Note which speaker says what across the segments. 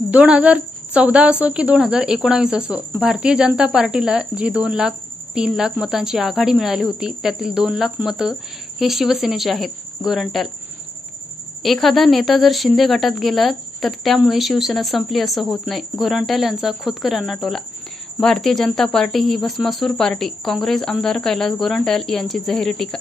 Speaker 1: दोन हजार चौदा असो की दोन हजार एकोणावीस असो भारतीय जनता पार्टीला जी दोन लाख तीन लाख मतांची आघाडी मिळाली होती त्यातील दोन लाख मतं हे शिवसेनेचे आहेत गोरंट्याल. एखादा नेता जर शिंदे गटात गेला तर त्यामुळे शिवसेना संपली असं होत नाही गोरंट्याल यांचा खोतकर यांना टोला. भारतीय जनता पार्टी ही भस्मासूर पार्टी काँग्रेस आमदार कैलास गोरंट्याल यांची जाहीर टीका.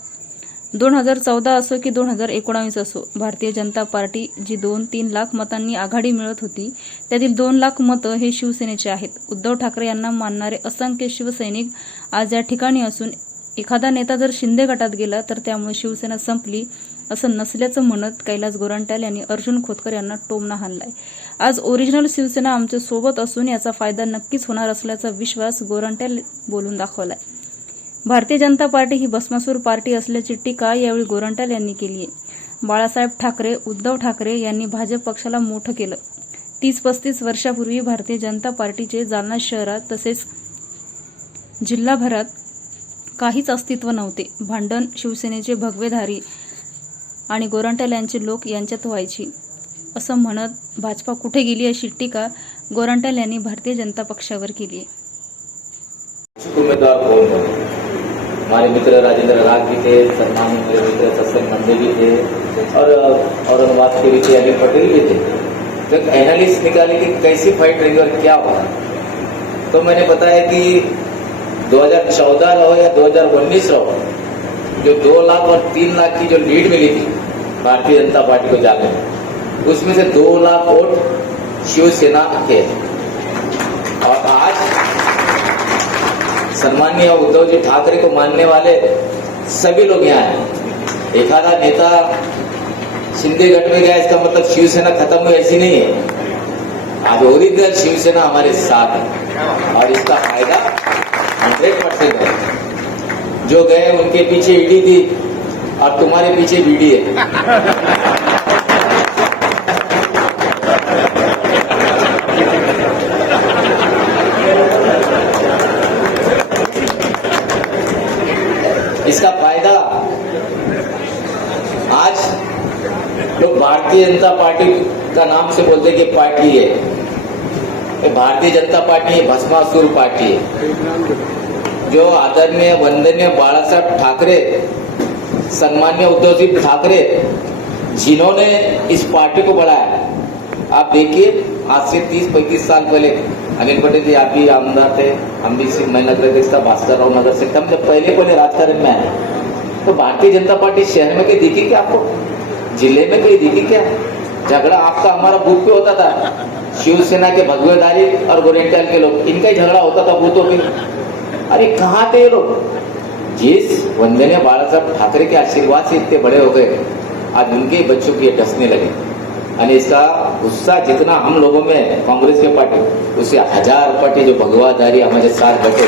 Speaker 1: दोन हजार चौदा असो की दोन हजार एकोणावीस असो भारतीय जनता पार्टी जी दोन तीन लाख मतांनी आघाडी मिळत होती त्यातील दोन लाख मतं हे शिवसेनेचे आहेत. उद्धव ठाकरे यांना मानणारे असंख्य शिवसैनिक आज या ठिकाणी असून एखादा नेता जर शिंदे गटात गेला तर त्यामुळे शिवसेना संपली असं नसल्याचं म्हणत कैलास गोरंट्याल यांनी अर्जुन खोतकर यांना टोमना हाणलाय. आज ओरिजिनल शिवसेना आमच्यासोबत असून याचा फायदा नक्कीच होणार असल्याचा विश्वास गोरंट्याल बोलून दाखवलाय. भारतीय जनता पार्टी ही भस्मासूर पार्टी असल्याची टीका यावेळी गोरंट्याल यांनी केली आहे. बाळासाहेब ठाकरे उद्धव ठाकरे यांनी भाजप पक्षाला मोठं केलं. तीस पस्तीस वर्षापूर्वी भारतीय जनता पार्टीचे जालना शहरात तसेच जिल्हाभरात काहीच अस्तित्व नव्हते. भांडण शिवसेनेचे भगवेधारी आणि गोरंट्याल यांचे लोक यांच्यात व्हायची. असं म्हणत भाजपा कुठे गेली अशी टीका गोरंट्याल यांनी भारतीय जनता पक्षावर केली आहे.
Speaker 2: हमारे मित्र राजेंद्र राग भी थे सम्मानित मेरे मित्र सत्संग मंडे भी थे, और औरंगाबाद के भी थे अनिल पटेल भी थे। तो एनालिस्ट निकाले कि कैसी फाइट रहेगी और क्या हुआ तो मैंने बताया कि 2014 रहो या 2019 रहो, जो दो लाख और तीन लाख की जो लीड मिली थी भारतीय जनता पार्टी को जाने में, उसमें से दो लाख वोट शिवसेना के सम्माननीय उद्धव जी ठाकरे को मानने वाले सभी लोग यहाँ हैं। एक आधा नेता शिंदे गट में गया, इसका मतलब शिवसेना खत्म हुई, ऐसी नहीं है। आज ओरिजिनल शिवसेना हमारे साथ है। और इसका फ़ायदा हंड्रेड परसेंट है। जो गए, उनके पीछे ईडी थी और तुम्हारे पीछे बीडी है इसका फ़ायदा आज लोग भारतीय जनता पार्टी का नाम से बोलते कि पार्टी है। भारतीय जनता पार्टी है भस्मासुर पार्टी है। जो आदरणीय, वंदनीय बाला साहब ठाकरे सम्मान्य उद्धव जी ठाकरे जिन्होंने इस पार्टी को बढ़ाया। आप देखिए, आज से 30-35 साल पहले, अनिल पटेल जी, आप भी आमदार थे, हम भी सिंह नगर अध्यक्ष था, भास्कर राव नगर से हम जब पहले पहले राजकारण में आए तो भारतीय जनता पार्टी शहर में कहीं दिखी क्या आपको ज़िले में कहीं दिखी क्या? झगड़ा आपका हमारा बूथ पे होता था। शिवसेना के भगवेदारी और गोरेंटल के लोग, इनका ही झगड़ा होता था बूथों पे। अरे कहाँ थे ये लोग? जिस वंदनीय बाला साहब ठाकरे के आशीर्वाद से इतने बड़े हो गए, आज उनके बच्चों की डसने लगे। इसका गुस्सा जितना हम लोगों में कांग्रेस के पार्टी उससे हज़ार पार्टी जो भगवादारी हमारे साथ बैठे।